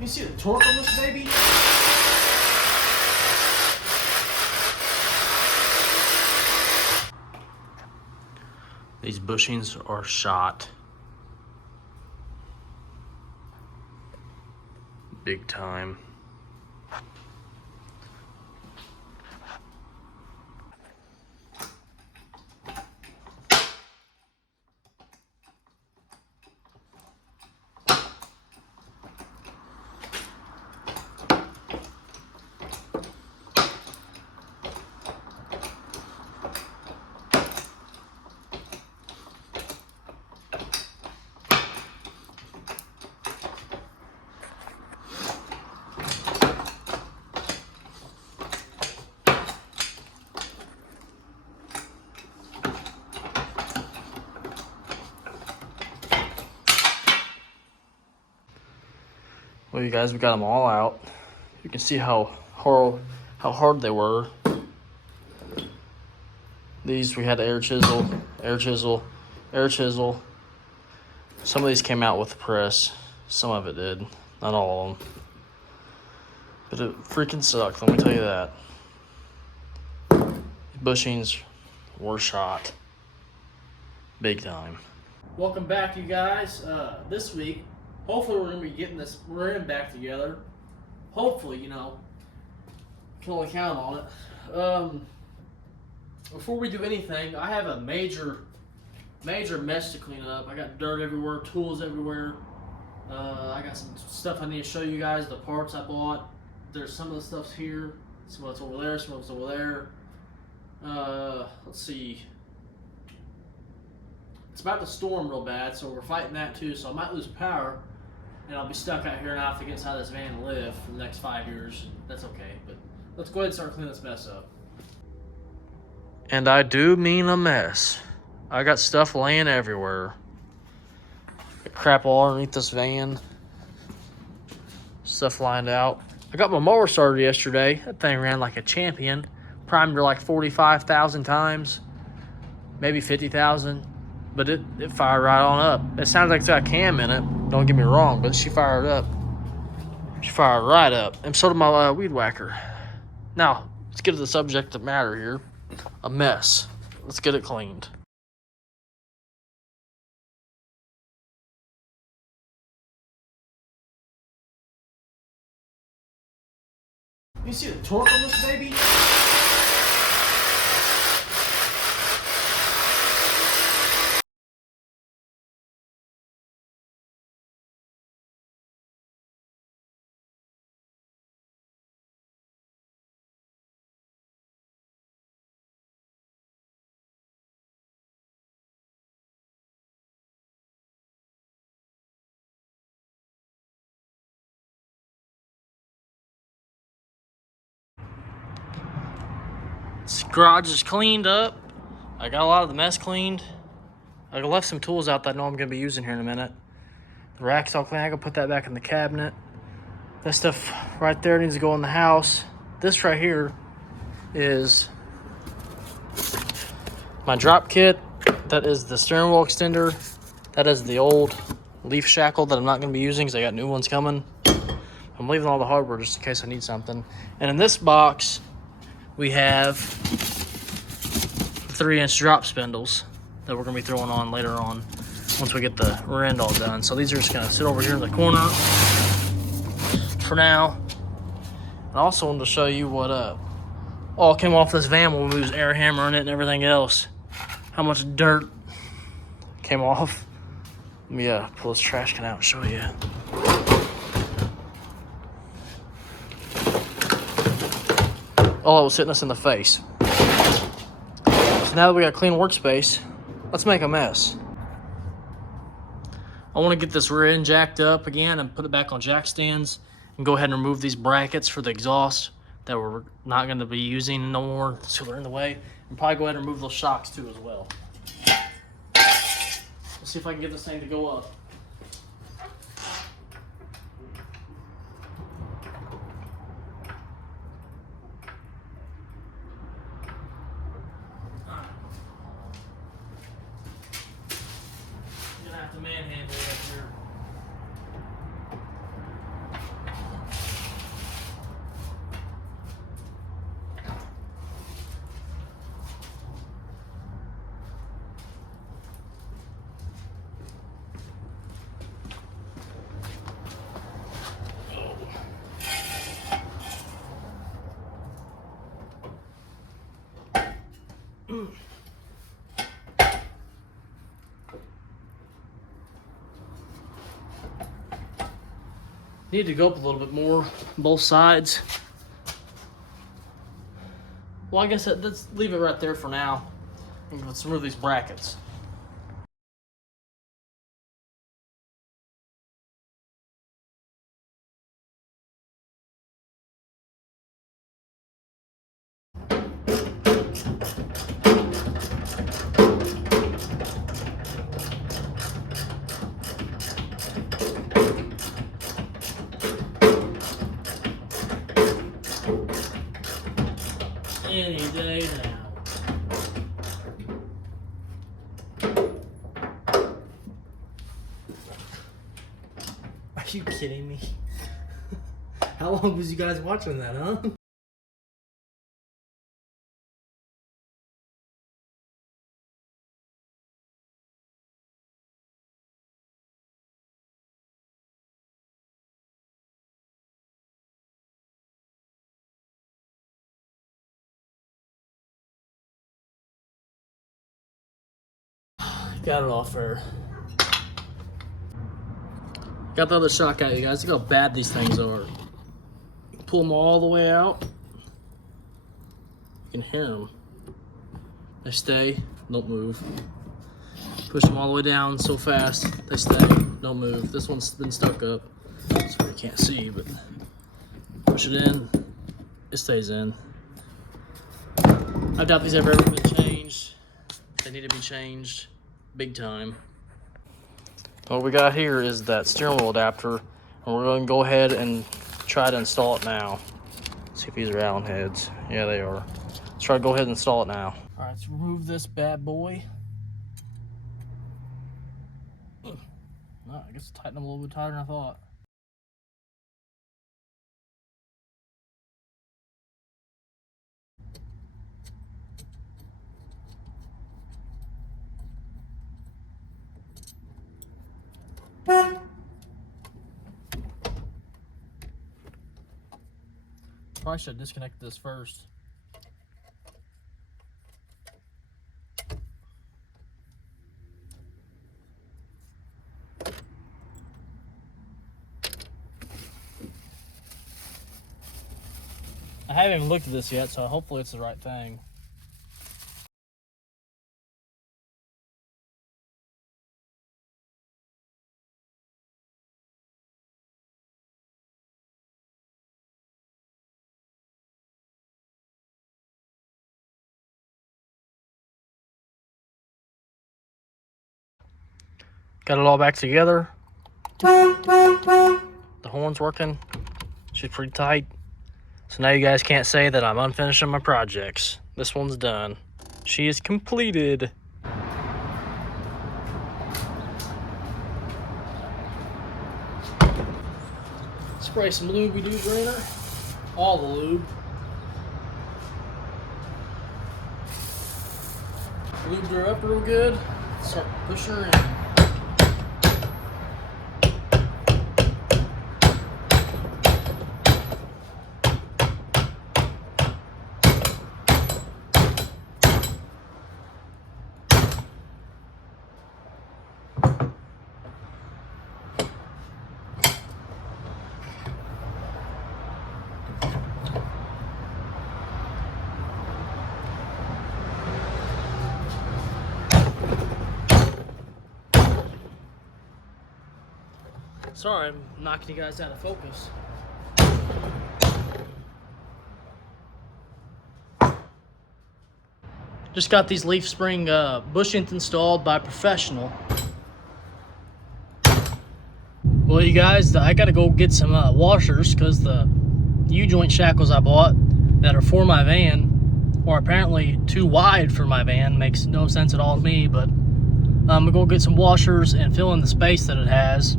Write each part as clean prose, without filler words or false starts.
You see the torque on this baby? These bushings are shot. Big time. Well, you guys, we got them all out. You can see how hard they were. These we had to air chisel, air chisel, air chisel. Some of these came out with the press. Some of it did, not all of them. But it freaking sucked, let me tell you that. Bushings were shot. Big time. Welcome back, you guys. This week, hopefully we're gonna be getting this rim back together. Hopefully, you know, can only count on it. Before we do anything, I have a major mess to clean up. I got dirt everywhere, tools everywhere. I got some stuff I need to show you guys, the parts I bought. There's some of the stuff's here, some of it's over there, some of it's over there. Let's see. It's about to storm real bad, so we're fighting that too, so I might lose power, and I'll be stuck out here and I have to get inside this van and live for the next 5 years. That's okay, but let's go ahead and start cleaning this mess up. And I do mean a mess. I got stuff laying everywhere. Got crap all underneath this van. Stuff lined out. I got my mower started yesterday. That thing ran like a champion. Primed her like 45,000 times. Maybe 50,000. But it fired right on up. It sounds like it's got a cam in it. Don't get me wrong, but she fired up. She fired right up. And so did my weed whacker. Now, let's get to the subject of matter here. A mess. Let's get it cleaned. You see the torque on this baby? This garage is cleaned up. I got a lot of the mess cleaned. I left some tools out that I know I'm going to be using here in a minute. The rack's all clean. I can put that back in the cabinet. That stuff right there needs to go in the house. This right here is my drop kit. That is the steering wheel extender. That is the old leaf shackle that I'm not going to be using because I got new ones coming. I'm leaving all the hardware just in case I need something. And in this box, we have 3-inch drop spindles that we're going to be throwing on later on once we get the rear end all done. So these are just going to sit over here in the corner for now. I also wanted to show you what all came off this van when we was air hammering it and everything else. How much dirt came off. Let me pull this trash can out and show you. Oh, it was hitting us in the face. So now that we got a clean workspace, let's make a mess. I want to get this rear end jacked up again and put it back on jack stands and go ahead and remove these brackets for the exhaust that we're not going to be using no more, so they're in the way. And probably go ahead and remove those shocks too as well. Let's see if I can get this thing to go up. Manhandle it up here. Need to go up a little bit more, both sides. Well, I guess let's leave it right there for now. And let's remove these brackets. Any day now. Are you kidding me? How long was you guys watching that, huh? Got it off there. Got the other shock out, you guys. Look how bad these things are. Pull them all the way out. You can hear them. They stay, don't move. Push them all the way down so fast, they stay, don't move. This one's been stuck up, so you can't see, but push it in, it stays in. I doubt these have ever been changed. They need to be changed big time. What we got here is that steering wheel adapter, and we're going to go ahead and try to install it now. See if these are Allen heads. Yeah, they are. Let's try to go ahead and install it now. All right, let's remove this bad boy. I guess tighten them a little bit tighter than I thought. Probably should have disconnected this first. I haven't even looked at this yet, so hopefully it's the right thing. Got it all back together. The horn's working. She's pretty tight. So now you guys can't say that I'm unfinished on my projects. This one's done. She is completed. Spray some lube-y doo in her. All the lube. Lubed her up real good. Start pushing her in. Sorry, I'm knocking you guys out of focus. Just got these leaf spring bushings installed by a professional. Well, you guys, I gotta go get some washers because the U-joint shackles I bought that are for my van are apparently too wide for my van. Makes no sense at all to me, but I'm gonna go get some washers and fill in the space that it has.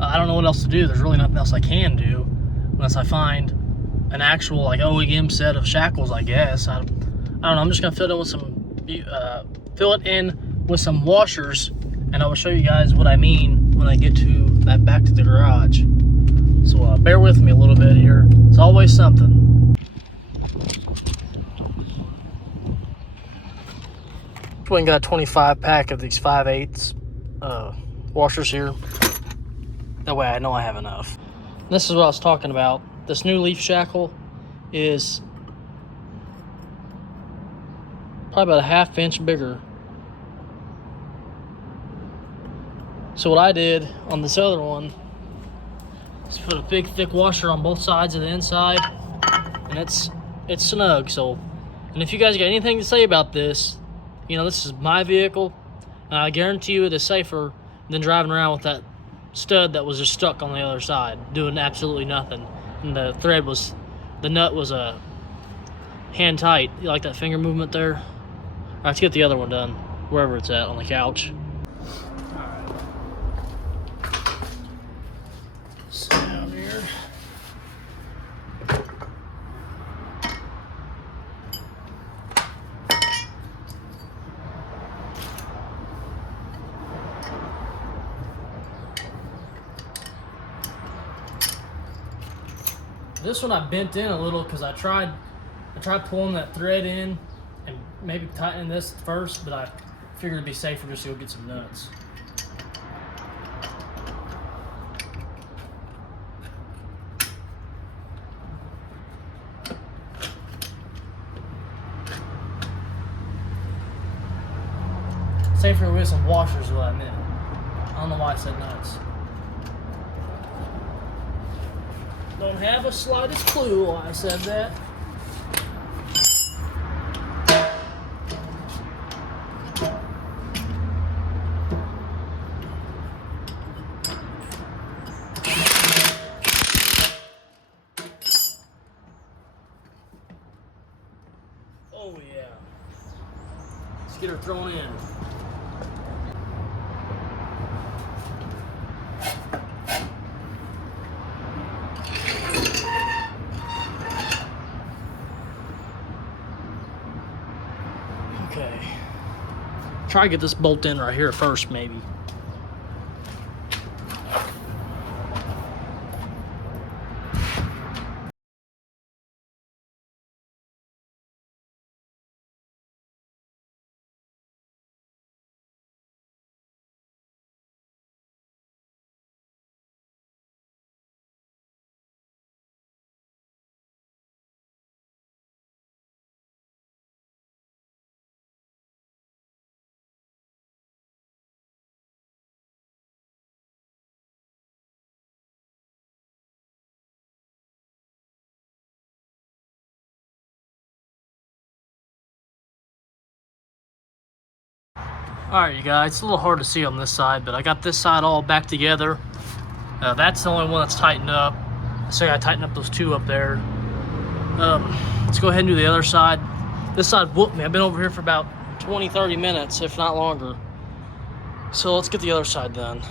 I don't know what else to do. There's really nothing else I can do unless I find an actual like OEM set of shackles, I guess. I don't know. I'm just gonna fill it in with some washers, and I will show you guys what I mean when I get to that back to the garage. So bear with me a little bit here. It's always something. We got a 25 pack of these 5/8 washers here. That way I know I have enough. This is what I was talking about. This new leaf shackle is probably about a 1/2 inch bigger. So what I did on this other one is put a big thick washer on both sides of the inside, and it's snug. So, and if you guys got anything to say about this, you know, this is my vehicle, and I guarantee you it is safer than driving around with that stud that was just stuck on the other side doing absolutely nothing, and the nut was a hand tight. You like that finger movement there? All right, let's get the other one done wherever it's at on the couch. All right, sit down here. This one I bent in a little because I tried pulling that thread in and maybe tightening this first, but I figured it'd be safer just to go get some nuts. Safer with some washers is what I meant. I don't know why I said nuts. Don't have a slightest clue why I said that. Oh yeah. Let's get her thrown in. Okay. Try to get this bolt in right here first, maybe. Alright you guys, it's a little hard to see on this side, but I got this side all back together. That's the only one that's tightened up. So I gotta tighten up those two up there. Let's go ahead and do the other side. This side whooped me. I've been over here for about 20-30 minutes, if not longer. So let's get the other side done.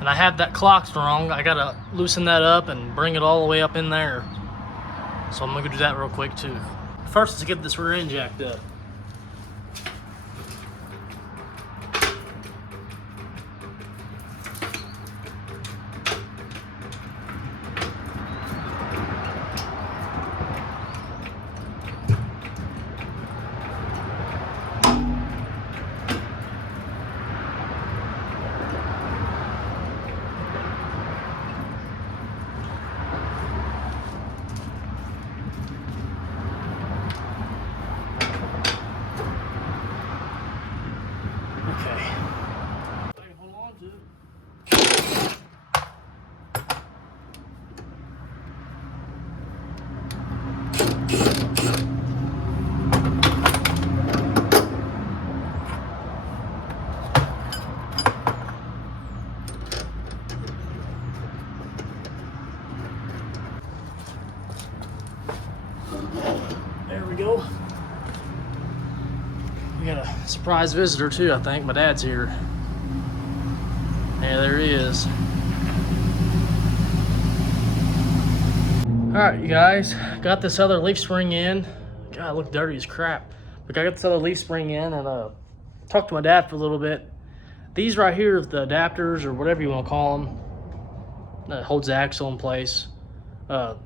And I have that clock wrong. I gotta loosen that up and bring it all the way up in there. So I'm gonna go do that real quick too. First, let's get this rear end jacked up. There we go. We got a surprise visitor too, I think. My dad's here. Yeah, there he is. Alright, you guys. Got this other leaf spring in. God, it looked dirty as crap. But I got this other leaf spring in and talked to my dad for a little bit. These right here, the adapters or whatever you want to call them, that holds the axle in place.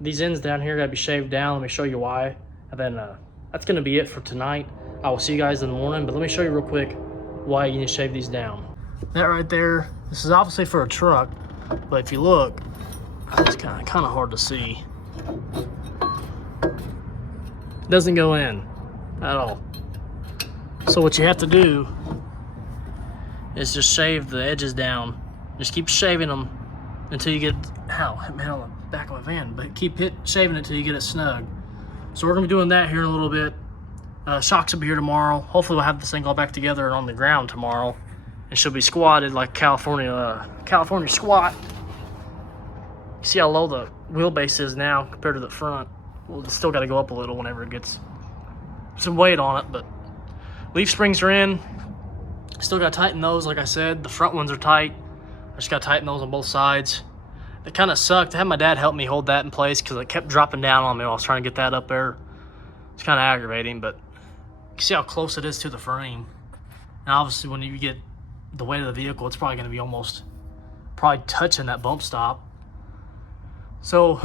These ends down here gotta be shaved down. Let me show you why. And then that's gonna be it for tonight. I will see you guys in the morning, but let me show you real quick why you need to shave these down. That right there, this is obviously for a truck, But if you look, it's kind of hard to see. It doesn't go in at all. So what you have to do is just shave the edges down. Just keep shaving them until you get, hit me on the back of my van, but keep shaving it until you get it snug. So we're gonna be doing that here in a little bit. Shocks will be here tomorrow. Hopefully we'll have this thing all back together and on the ground tomorrow. And she'll be squatted like California squat. You see how low the wheelbase is now compared to the front. Well, it's still gotta go up a little whenever it gets some weight on it, but leaf springs are in. Still gotta tighten those, like I said. The front ones are tight. I just gotta tighten those on both sides. It kind of sucked. I had my dad help me hold that in place because it kept dropping down on me while I was trying to get that up there. It's kind of aggravating, but you see how close it is to the frame. And obviously when you get the weight of the vehicle, it's probably gonna be probably touching that bump stop. So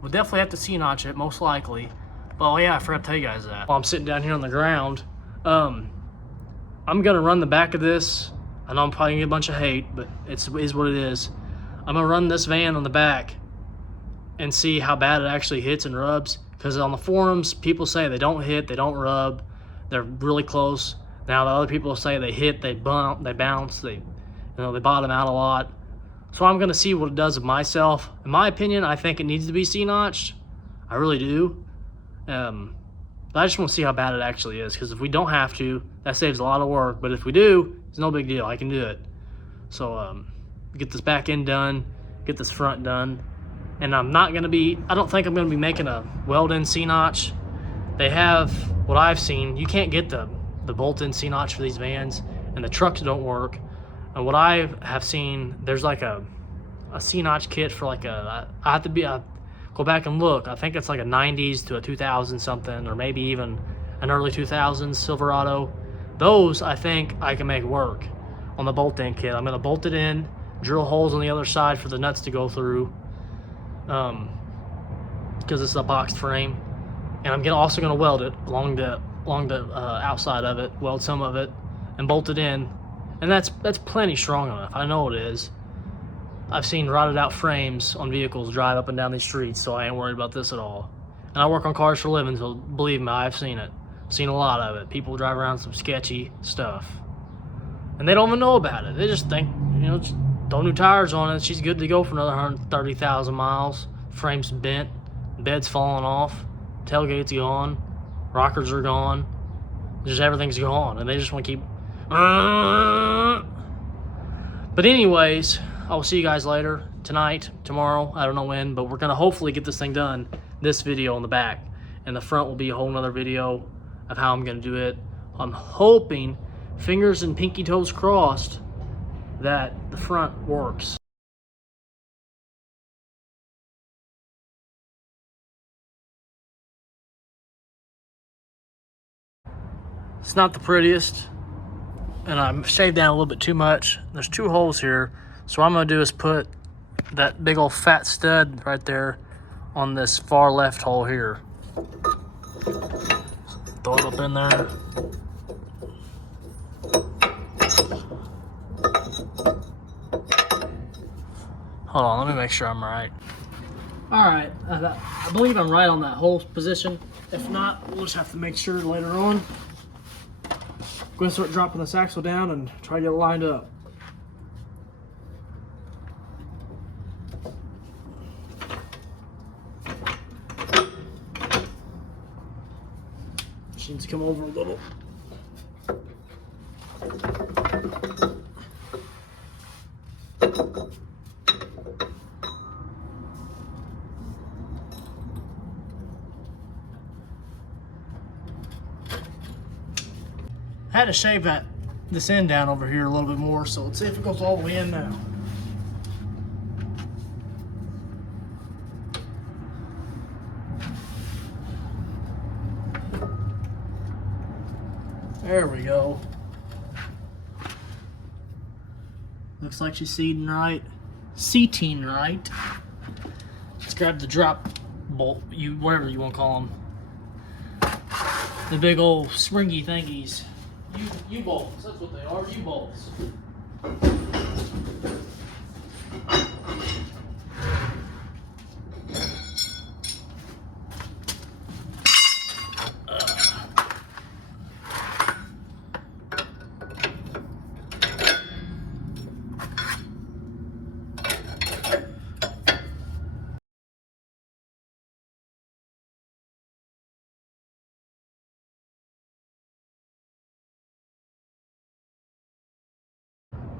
we'll definitely have to C-notch it, most likely. But oh yeah, I forgot to tell you guys that. While I'm sitting down here on the ground, I'm gonna run the back of this. I know I'm probably gonna get a bunch of hate, but it is what it is. I'm gonna run this van on the back and see how bad it actually hits and rubs. Because on the forums, people say they don't hit, they don't rub, they're really close. Now the other people say they hit, they bump, they bounce, they bottom out a lot. So I'm gonna see what it does with myself. In my opinion, I think it needs to be C-notched. I really do. But I just want to see how bad it actually is. Because if we don't have to, that saves a lot of work. But if we do, it's no big deal. I can do it. So get this back end done, get this front done. And I don't think I'm gonna be making a weld-in C-notch. They have, what I've seen, you can't get the bolt-in C-notch for these vans, and the trucks don't work. And what I have seen, there's like a C-notch kit for like I go back and look. I think it's like a 90s to a 2000 something, or maybe even an early 2000s Silverado. Those I think I can make work on the bolt-in kit. I'm gonna bolt it in, drill holes on the other side for the nuts to go through, because it's a boxed frame. And I'm also gonna weld it along the outside of it, weld some of it, and bolt it in. And that's plenty strong enough. I know it is. I've seen rotted out frames on vehicles drive up and down these streets, so I ain't worried about this at all. And I work on cars for a living, so believe me, I've seen it. Seen a lot of it. People drive around some sketchy stuff. And they don't even know about it. They just think, just throw new tires on it. She's good to go for another 130,000 miles. Frame's bent, bed's falling off, tailgate's gone, rockers are gone, just everything's gone. And they just want to keep... But anyways, I will see you guys later, tonight, tomorrow, I don't know when, but we're gonna hopefully get this thing done, this video on the back. And the front will be a whole nother video of how I'm gonna do it. I'm hoping, fingers and pinky toes crossed, that the front works. It's not the prettiest, and I shaved down a little bit too much. There's 2 holes here, so what I'm gonna do is put that big old fat stud right there on this far left hole here. Throw it up in there. Hold on, let me make sure I'm right. All right, I believe I'm right on that hole position. If not, we'll just have to make sure later on. I'm going to start dropping this axle down and try to get it lined up. She needs to come over a little. I had to shave this end down over here a little bit more, so let's see if it goes all the way in now. There we go. Looks like she's seating right. Seating right. Let's grab the drop bolt, whatever you want to call them. The big old springy thingies. U-bolts, that's what they are, U-bolts.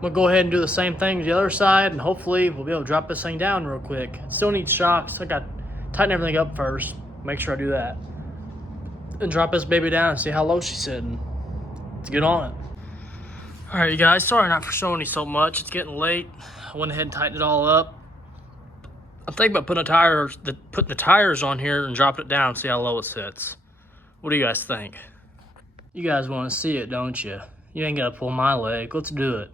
gonna go ahead and do the same thing to the other side, and hopefully we'll be able to drop this thing down real quick. It still needs shocks. I got to tighten everything up first. Make sure I do that. And drop this baby down and see how low she's sitting. Let's get on it. All right, you guys, sorry not for showing you so much. It's getting late. I went ahead and tightened it all up. I'm thinking about putting the tires on here and dropping it down and see how low it sits. What do you guys think? You guys want to see it, don't you? You ain't got to pull my leg. Let's do it.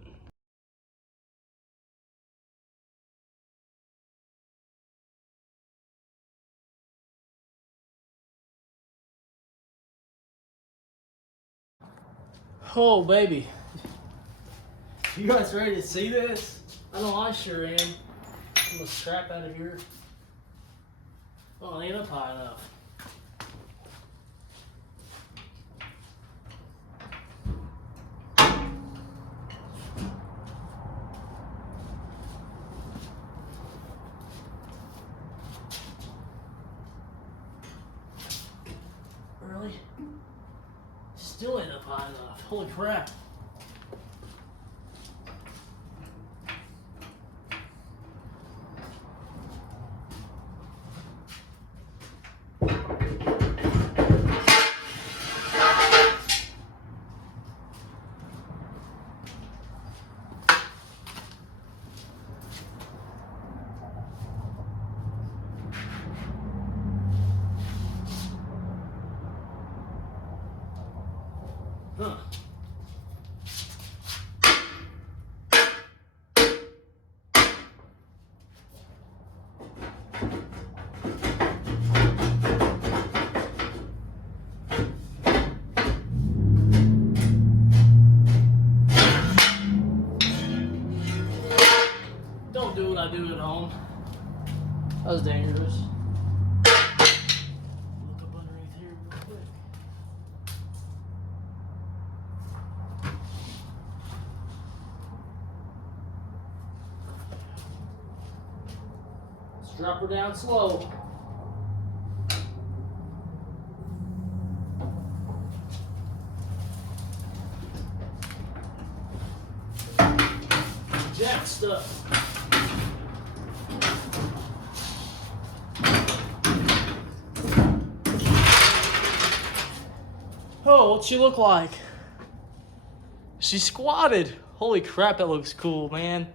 Oh, baby. You guys ready to see this? I know I sure am. I'm gonna strap out of here. Oh, it ain't up high enough. Really? Still ain't up high enough. Holy crap. Huh. Don't do what I do at home. That was dangerous. Look up underneath here real quick. Let's drop her down slow. Jack stuff. Oh, what's she look like? She squatted. Holy crap, that looks cool, man.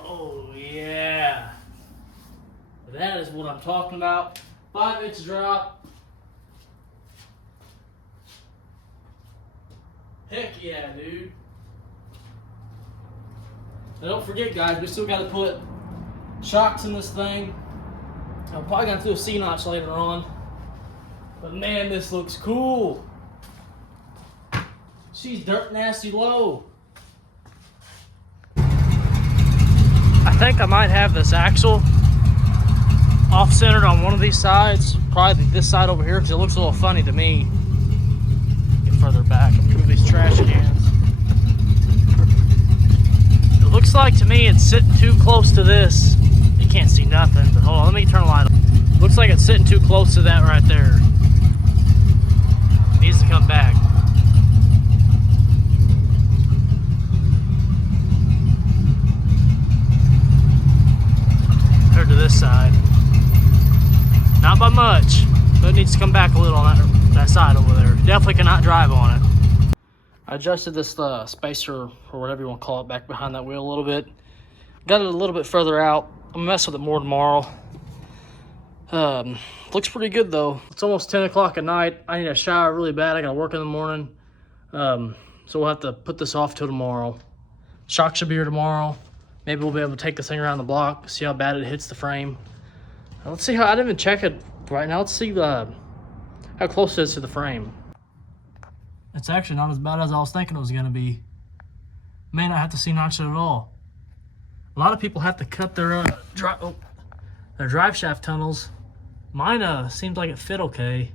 Oh, yeah. That is what I'm talking about. 5-inch drop. Heck yeah, dude. Now don't forget, guys, we still got to put shocks in this thing. I'm probably going to do a C-notch later on. But man, this looks cool. She's dirt nasty low. I think I might have this axle off-centered on one of these sides. Probably this side over here because it looks a little funny to me. Get further back and move these trash cans. It looks like to me it's sitting too close to this. You can't see nothing, but hold on, let me turn the light on. Looks like it's sitting too close to that right there. It needs to come back. To this side. Not by much, but it needs to come back a little on that side over there. Definitely cannot drive on it. I adjusted this spacer, or whatever you want to call it, back behind that wheel a little bit. Got it a little bit further out. I'm gonna mess with it more tomorrow. Looks pretty good though. It's almost 10 o'clock at night. I need a shower really bad. I gotta work in the morning. So we'll have to put this off till tomorrow. Shock should be here tomorrow. Maybe we'll be able to take this thing around the block, see how bad it hits the frame. Let's see how, I didn't even check it right now. Let's see how close it is to the frame. It's actually not as bad as I was thinking it was gonna be. May not have to C-notch it at all. A lot of people have to cut their drive shaft tunnels. Mine seems like it fit okay.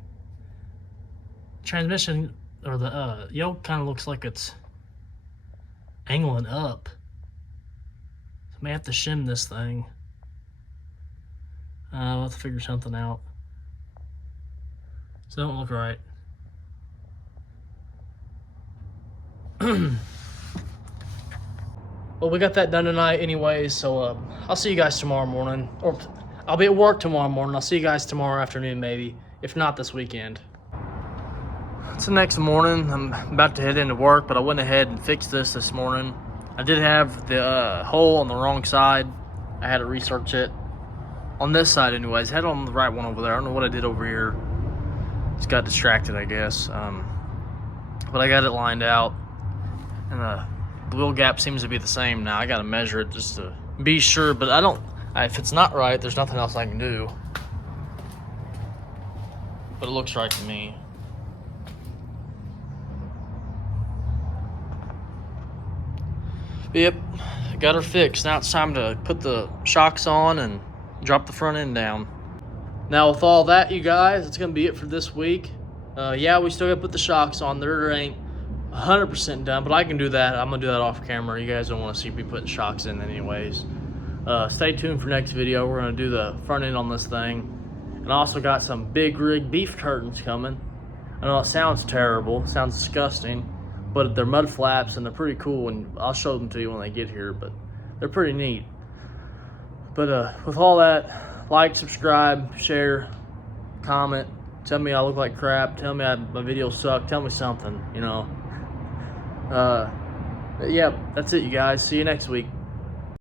Transmission, or the yoke kind of looks like it's angling up. May have to shim this thing. We'll have to figure something out. So it don't look right. Well, we got that done tonight anyways, so I'll see you guys tomorrow morning. Or I'll be at work tomorrow morning. I'll see you guys tomorrow afternoon maybe, if not this weekend. It's the next morning. I'm about to head into work, but I went ahead and fixed this morning. I did have the hole on the wrong side. I had to research it. On this side anyways, I had it on the right one over there. I don't know what I did over here. Just got distracted, I guess. But I got it lined out, and the wheel gap seems to be the same now. I gotta measure it just to be sure, but if it's not right, there's nothing else I can do. But it looks right to me. Yep, got her fixed. Now it's time to put the shocks on and drop the front end down. Now with all that, you guys, it's gonna be it for this week. Yeah, we still gotta put the shocks on. There ain't 100% done, but I can do that. I'm gonna do that off camera. You guys don't want to see me putting shocks in anyways. Stay tuned for next video. We're gonna do the front end on this thing. And I also got some big rig beef curtains coming. I know it sounds terrible, it sounds disgusting, but they're mud flaps and they're pretty cool, and I'll show them to you when they get here, but they're pretty neat. But with all that, like, subscribe, share, comment, tell me I look like crap, tell me my videos suck, tell me something, you know. Yeah, that's it, you guys. See you next week.